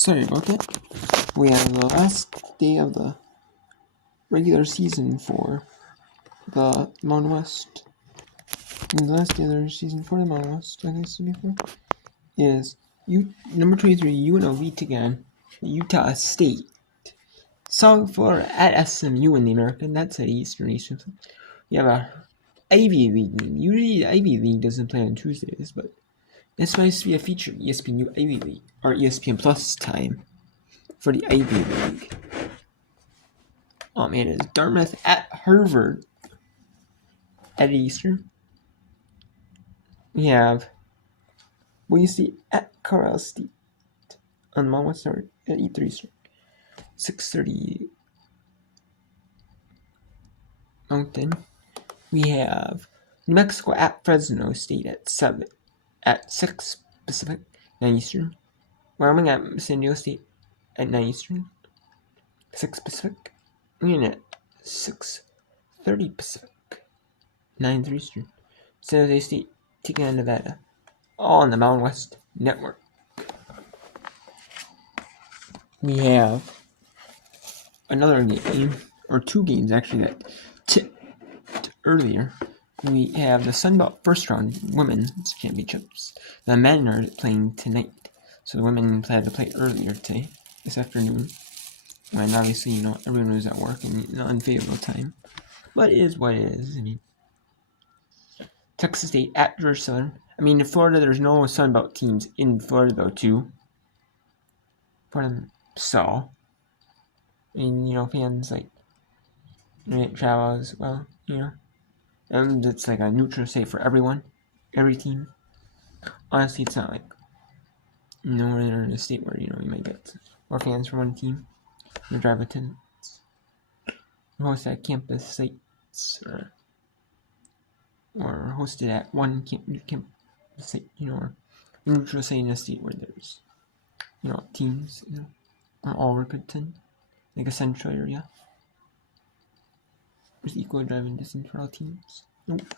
Sorry about that. We have the last day of the regular season for the Mountain West. And the last day of the regular season for the Mountain West, like I said before, is number 23, UNLV again, Utah State. South Florida at SMU in the American. That's at Eastern. We have a Ivy League game. Usually the Ivy League doesn't play on Tuesdays, but this might be a feature ESPN Ivy League or ESPN Plus time for the Ivy League. Oh man, it's Dartmouth at Harvard at Eastern. We have Boise at Cal State on Mountain West at 8:30 Eastern. 6:30 Mountain. We have New Mexico at Fresno State at 6 Pacific, 9 Eastern. Wyoming at San Diego State at 9 Eastern, 6 Pacific. And at 6:30 Pacific, 9:30 Eastern. San Jose State taking on Nevada, all on the Mountain West Network. We have another game, or two games actually, that tipped earlier. We have the Sunbelt first round women's championships. The men are playing tonight, so the women had to play earlier today, this afternoon. And obviously, everyone was at work in an unfavorable time. But it is what it is. I mean, Texas State at Georgia Southern. I mean, in Florida, there's no Sunbelt teams in Florida, though, too. So, I mean, fans like travel as well, And it's like a neutral state for everyone, every team. Honestly, it's not like, we're in a state where, you might get more fans from one team. Drive attendance. Host at campus sites or hosted at one campus site, or neutral site in a state where there's, teams, all represented, like a central area. There's equal driving distance for all teams. Nope.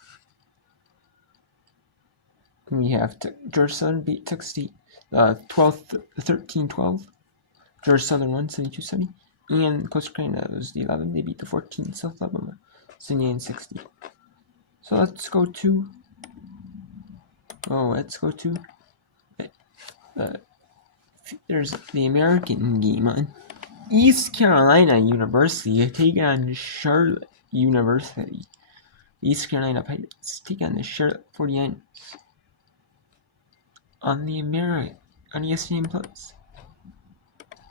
We have Georgia Southern beat Texas State 13-12. Georgia Southern won 72-70. And Coastal Carolina was the 11. They beat the 14 South Alabama 79-60. So let's go to there's the American game on East Carolina University taking on Charlotte University. East Carolina Pirates take on the Charlotte 49ers on ESPN Plus.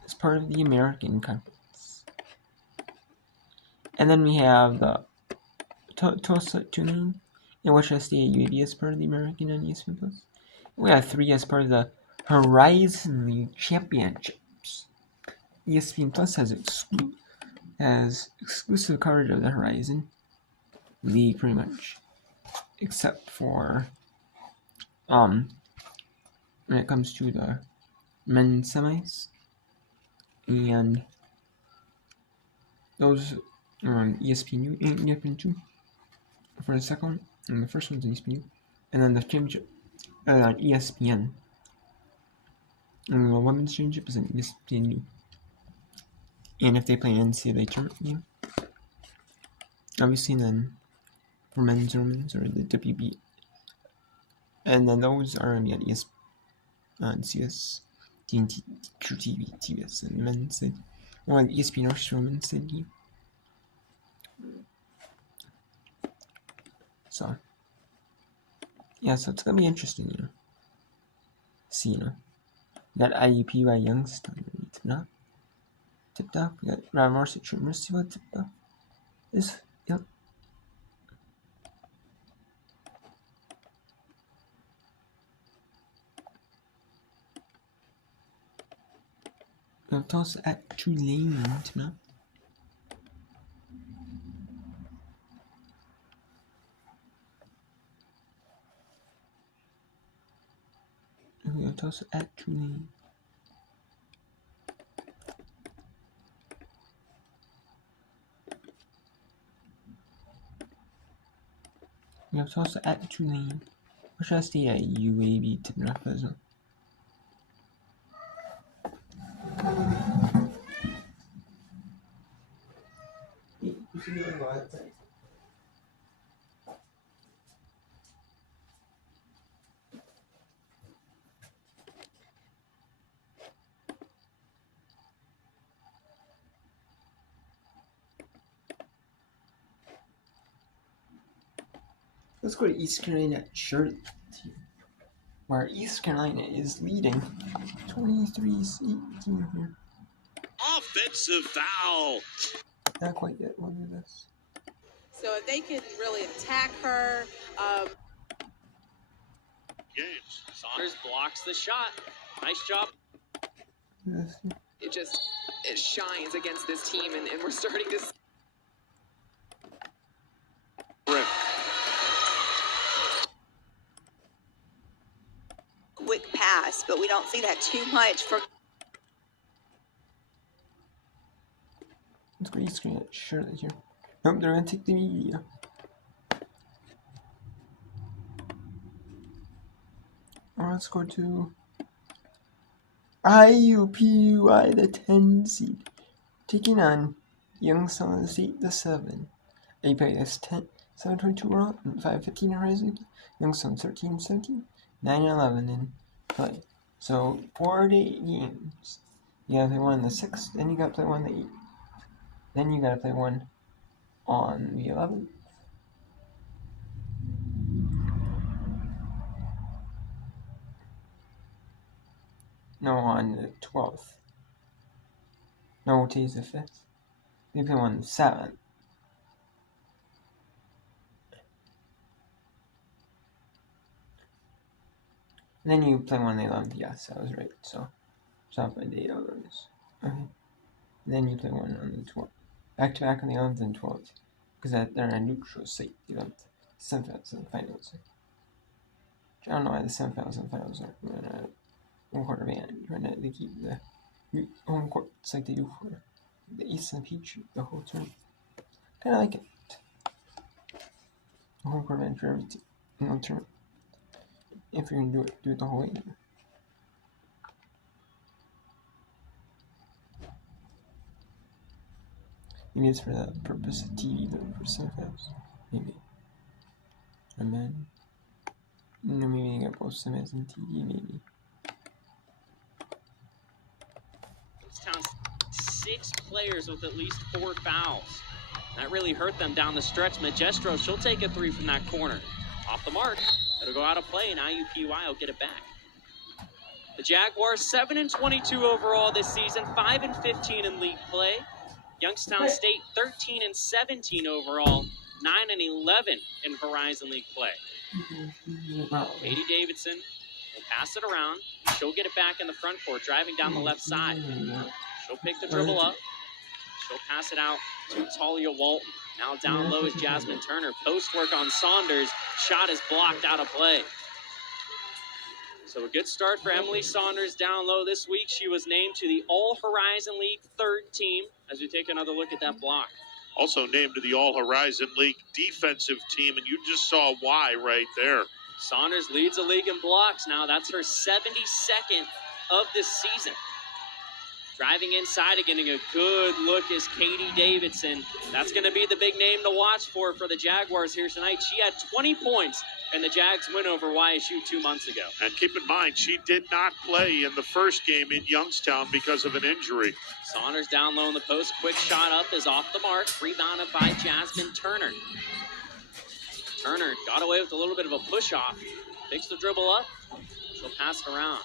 As part of the American Conference. And then we have the Tulsa Tuning and Wichita State UAB as part of the American on ESPN Plus. We have 3 as part of the Horizon League Championships. ESPN Plus has exclusive coverage of the Horizon League pretty much, except for when it comes to the men's semis, and those are on ESPN and ESPN2 for the second one, and the first one's on ESPN, and then the championship on ESPN, and the women's championship is on ESPN. And if they play an NCAA tournament game, obviously, then for men's or women's or the WB, and then those are on ESPN, on CS, TNT, True TV, TBS, and men's side, or on ESPN or women's side game. So, yeah, so it's gonna be interesting, see, that IUPUI Youngstown, not tipped off. We got Rob Marcy, Mercy, what tipped off? Yep. We have Tulsa at Tulane tonight. We have Tulsa at Tulane. We have Tulsa at Tulane. Or should I stay at UAB tipping off as well? Let's go to East Carolina Charlotte, where East Carolina is leading 23-18 here. Offensive foul. Not quite yet. We'll do this. So if they can really attack her. Games. Saunders blocks the shot. Nice job. This. It shines against this team, and we're starting to see. Quick pass, but we don't see that too much from. Let's go East Carolina Charlotte here. Nope, they're gonna take the media. Let's go to IUPUI, the 10 seed, taking on Youngstown State, the 7. They play this 7-22 round and 5-15 Horizon. Youngstown 13-17, 9-11 in play. So 4 to 8 games. You gotta play one on the 6th, then you gotta play one on the 8th. Then you gotta play one on the 11th. No, on the 12th. No, today's the 5th. They play on the 7th. And then you play one on the 11th. Yes, I was right. So, stop by date of those. Okay. And then you play one on the 12th. Back to back on the 11th and 12th. Because they're a neutral site, the 11th. Semifinals and finals. I don't know why the semifinals and finals aren't going to home court advantage. Trying to keep the home courts like they do for the East and Peach the whole tournament. Kind of like it. The home court advantage for every team in the tournament. If you're gonna do it the whole way. Maybe it's for the purpose of TV, though, for semifinals. Maybe. And then, maybe they got both semis and TV, maybe. Youngstown 6 players with at least 4 fouls. That really hurt them down the stretch. Magestro, she'll take a 3 from that corner. Off the mark. It'll go out of play, and IUPUI will get it back. The Jaguars 7-22 overall this season, 5-15 in league play. Youngstown State 13-17 overall, 9-11 in Horizon League play. Katie Davidson will pass it around. She'll get it back in the front court, driving down the left side. She'll pick the dribble up. She'll pass it out to Talia Walton. Now down low is Jasmine Turner. Post work on Saunders. Shot is blocked out of play. So a good start for Emily Saunders down low this week. She was named to the All-Horizon League 3rd team as we take another look at that block. Also named to the All-Horizon League defensive team, and you just saw why right there. Saunders leads the league in blocks now. That's her 72nd of this season. Driving inside and getting a good look is Katie Davidson. That's going to be the big name to watch for the Jaguars here tonight. She had 20 points in the Jags win over YSU 2 months ago. And keep in mind, she did not play in the first game in Youngstown because of an injury. Saunders down low in the post. Quick shot up is off the mark. Rebounded by Jasmine Turner. Turner got away with a little bit of a push-off. Picks the dribble up. She'll pass it around.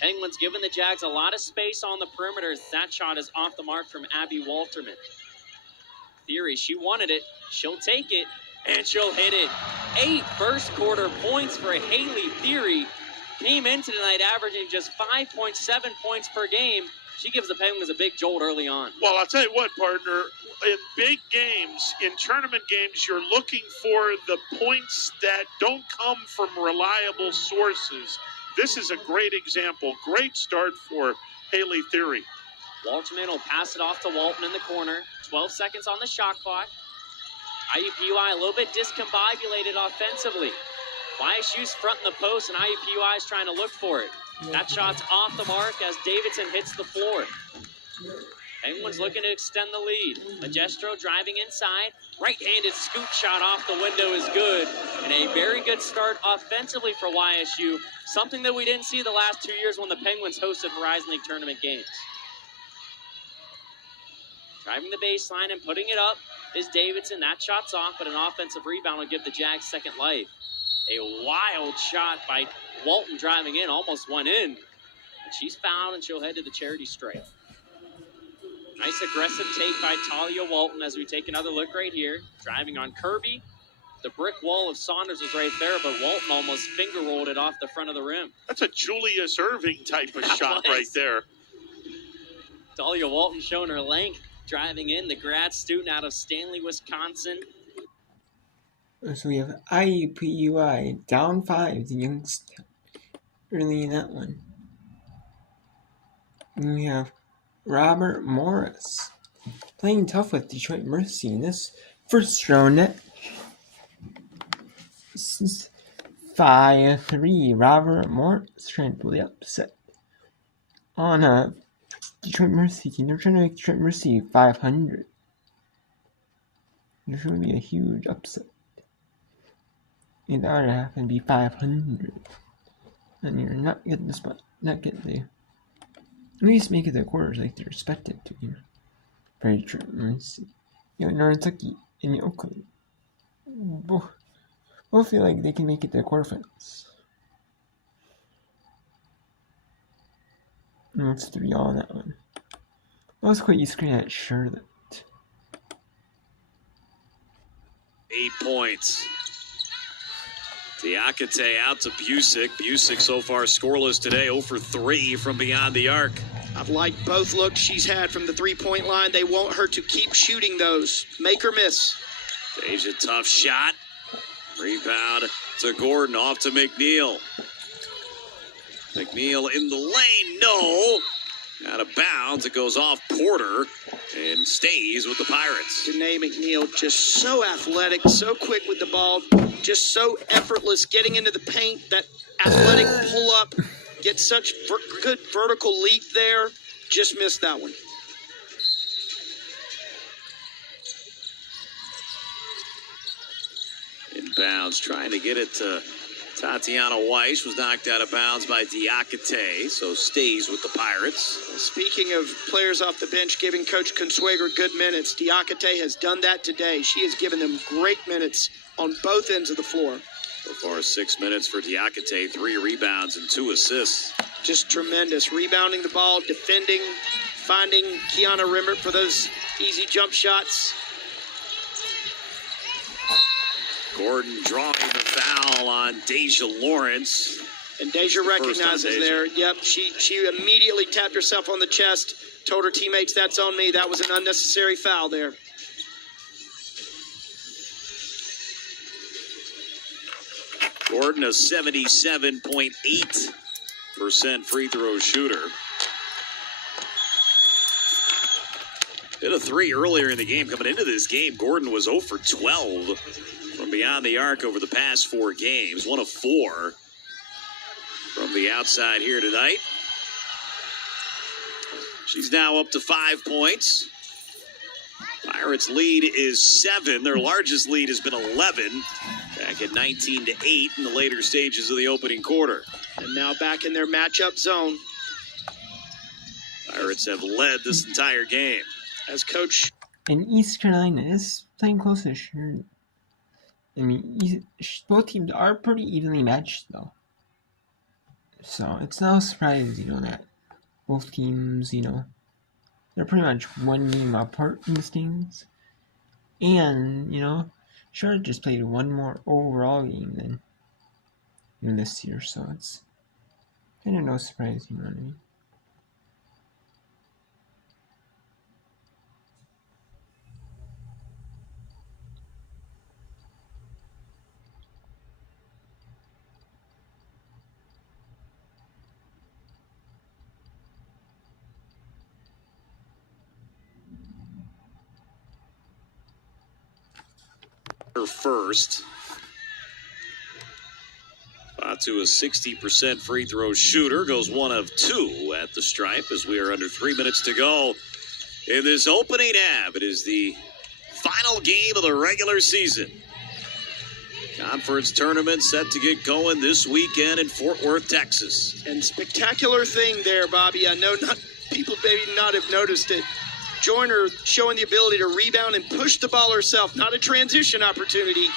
Penguins giving the Jags a lot of space on the perimeter. That shot is off the mark from Abby Walterman. Theory, she wanted it. She'll take it, and she'll hit it. 8 first quarter points for Haley Theory. Came into tonight averaging just 5.7 points per game. She gives the Penguins a big jolt early on. Well, I'll tell you what, partner. In big games, in tournament games, you're looking for the points that don't come from reliable sources. This is a great example. Great start for Haley Theory. Walterman will pass it off to Walton in the corner. 12 seconds on the shot clock. IUPUI a little bit discombobulated offensively. YSU's fronting the post, and IUPUI is trying to look for it. That shot's off the mark as Davidson hits the floor. Penguins looking to extend the lead. Magestro driving inside. Right-handed scoop shot off the window is good. And a very good start offensively for YSU. Something that we didn't see the last 2 years when the Penguins hosted Horizon League tournament games. Driving the baseline and putting it up is Davidson. That shot's off, but an offensive rebound will give the Jags second life. A wild shot by Walton driving in. Almost went in. But she's fouled, and she'll head to the charity stripe. Nice aggressive take by Talia Walton as we take another look right here. Driving on Kirby. The brick wall of Saunders was right there, but Walton almost finger rolled it off the front of the rim. That's a Julius Irving type of shot right there. Talia Walton showing her length. Driving in, the grad student out of Stanley, Wisconsin. So we have IUPUI down 5 to Youngstown early in that one. And we have Robert Morris playing tough with Detroit Mercy in this first round match. 5-3. Robert Morris trying to pull the upset on Detroit Mercy team. They're trying to make Detroit Mercy 500. This would be a huge upset. In order to happen to be 500, and you're not getting the spot, not getting the. At least make it the quarters like they're expected to. Very true. Mercy. Nantucket and Oakland both feel like they can make it to the quarterfinals. And it's 3 all on that one. Let's quit you screen at Charlotte. 8 points. Diakite out to Busick. Busick so far scoreless today, 0 for 3 from beyond the arc. I've liked both looks she's had from the three-point line. They want her to keep shooting those. Make her miss. Deja, tough shot. Rebound to Gordon, off to McNeil. McNeil in the lane, no. Out of bounds, it goes off Porter and stays with the Pirates. Janae McNeil, just so athletic, so quick with the ball, just so effortless getting into the paint. That athletic pull-up, gets such good vertical leap there. Just missed that one. Inbounds, trying to get it to Tatiana Weiss, was knocked out of bounds by Diakite, so stays with the Pirates. Speaking of players off the bench giving Coach Consuegra good minutes, Diakite has done that today. She has given them great minutes on both ends of the floor. So far, 6 minutes for Diakite, 3 rebounds and 2 assists. Just tremendous. Rebounding the ball, defending, finding Kiana Rimmert for those easy jump shots. Gordon drawing the foul on Deja Lawrence. And Deja recognizes there. Yep, she immediately tapped herself on the chest, told her teammates, that's on me. That was an unnecessary foul there. Gordon, a 77.8% free throw shooter. Hit a 3 earlier in the game. Coming into this game, Gordon was 0 for 12 from beyond the arc over the past 4 games. 1 of 4 from the outside here tonight. She's now up to 5 points. Pirates' lead is 7. Their largest lead has been 11. Back at 19-8 in the later stages of the opening quarter. And now back in their matchup zone. Pirates have led this entire game. As Coach. And East Carolina is playing close this year. I mean, both teams are pretty evenly matched, though. So it's no surprise, that both teams, they're pretty much one game apart in the standings. And, Charlotte just played one more overall game than this year, so it's kind of no surprise, you know what I mean? First. Fatu, a 60% free throw shooter, goes 1 of 2 at the stripe as we are under 3 minutes to go in this opening half. It is the final game of the regular season. Conference tournament set to get going this weekend in Fort Worth, Texas. And spectacular thing there, Bobby. I know people maybe not have noticed it. Joyner showing the ability to rebound and push the ball herself. Not a transition opportunity,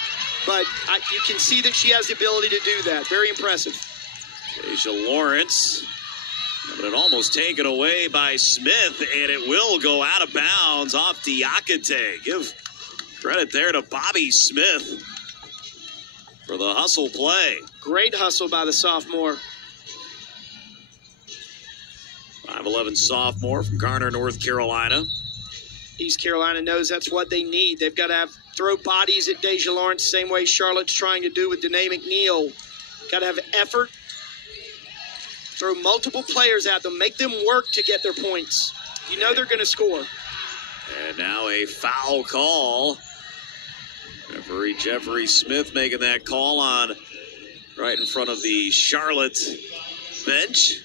but you can see that she has the ability to do that. Very impressive. Deja Lawrence. But it almost taken away by Smith, and it will go out of bounds off Diakite. Give credit there to Bobby Smith for the hustle play. Great hustle by the sophomore. 5'11" sophomore from Garner, North Carolina. East Carolina knows that's what they need. They've got to throw bodies at Deja Lawrence, same way Charlotte's trying to do with Danae McNeil. Got to have effort. Throw multiple players at them. Make them work to get their points. You know they're going to score. And now a foul call. Referee Jeffrey Smith making that call on right in front of the Charlotte bench.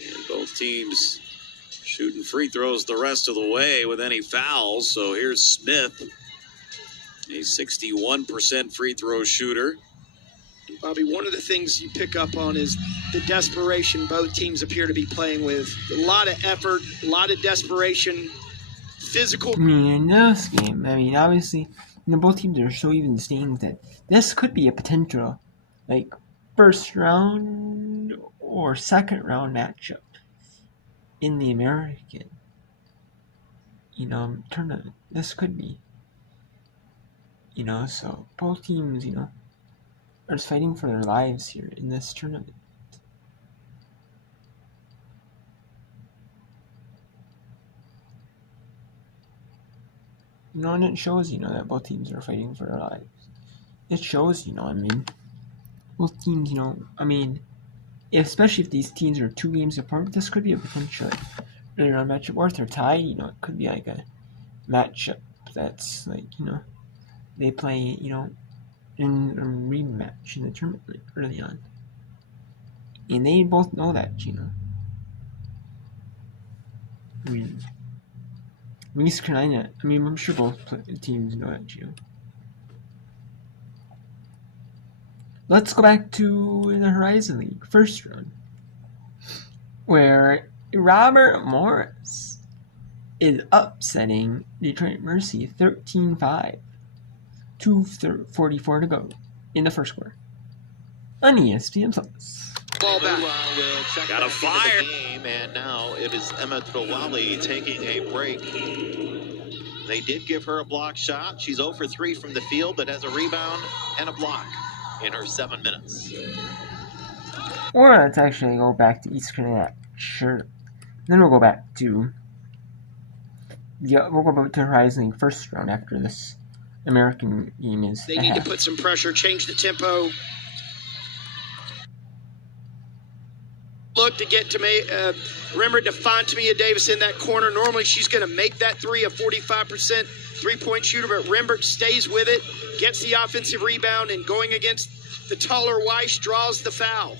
And both teams shooting free throws the rest of the way with any fouls. So here's Smith, a 61% free throw shooter. Bobby, one of the things you pick up on is the desperation both teams appear to be playing with. A lot of effort, a lot of desperation, physical. I mean, in this game, obviously, both teams are so even saying that this could be a potential, first round or second round matchup in the American, tournament. This could be, so both teams, are just fighting for their lives here in this tournament. And it shows, that both teams are fighting for their lives. It shows, both teams, especially if these teams are 2 games apart, this could be a potential early round matchup. Or if they're tied, it could be like a matchup that's they play, in a rematch in the tournament early on. And they both know that, East Carolina, I'm sure both teams know that, Let's go back to the Horizon League first round, where Robert Morris is upsetting Detroit Mercy 13-5. 2:44 to go in the first quarter. On ESPN Plus. Ball back. Will check Got a fire. The game, and now it is Emma Trawali taking a break. They did give her a block shot. She's 0 for 3 from the field, but has a rebound and a block in her 7 minutes. Or let's actually go back to East Carolina. Sure. Then we'll go back to Horizon League first round after this American game is. They need to put some pressure, change the tempo. Look to get to me. Remember to find Tamia Davis in that corner. Normally she's going to make that three, a 45% three-point shooter, but Rembert stays with it, gets the offensive rebound, and going against the taller Weiss draws the foul.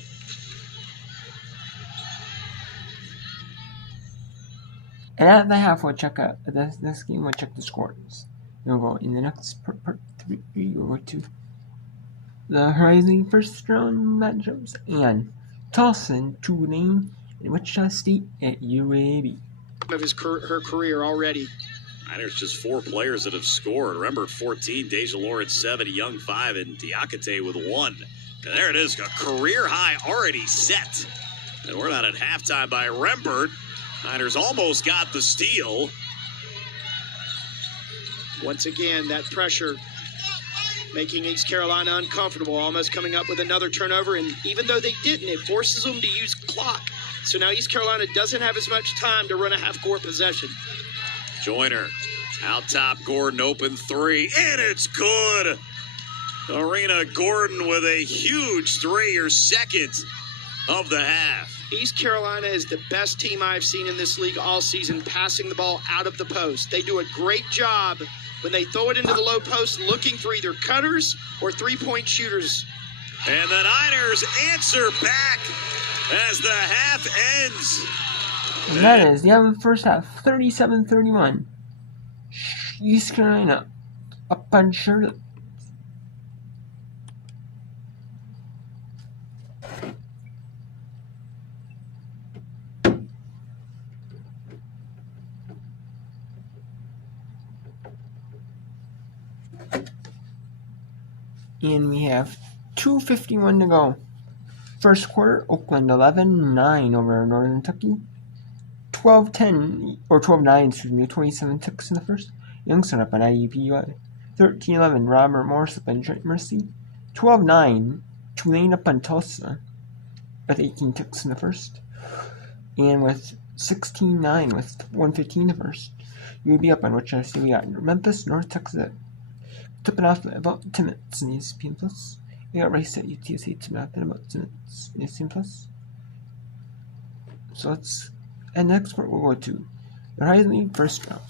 And at the half, we'll check out this game. We'll check the scores. We'll go in the next part 3. We'll go to the Horizon first round matchups and Tulsa, Tulane, and Wichita State at UAB. Of her career already. There's just 4 players that have scored. Rembert 14, Deja Lawrence 7, Young 5, and Diakite with 1. And there it is, a career high already set. And we're not at halftime by Rembert. Niners almost got the steal. Once again, that pressure making East Carolina uncomfortable, almost coming up with another turnover. And even though they didn't, it forces them to use clock. So now East Carolina doesn't have as much time to run a half-court possession. Joyner, out top, Gordon, open 3, and it's good. Arena Gordon with a huge 3, her second of the half. East Carolina is the best team I've seen in this league all season, passing the ball out of the post. They do a great job when they throw it into the low post, looking for either cutters or three-point shooters. And the Niners answer back as the half ends. And that is the end of the first half, 37-31. East Carolina up on Charlotte. And we have 2:51 to go. First quarter, Oakland 11-9 over Northern Kentucky. 12-10, or 12-9, excuse me, 27 ticks in the first. Youngstown up on IUPUI. 13-11, Robert Morris up on Trent Mercy. 12-9, Tulane up on Tulsa with 18 ticks in the first. And with 16-9 with 1:15 the first. UAB up on Wichita State. We got Memphis, North Texas tipping off about 10 minutes in ESPN Plus. We got Rice at UTSA tipping off in about 10 minutes in ESPN Plus. So let's, and next part we'll go to the Horizon League first round.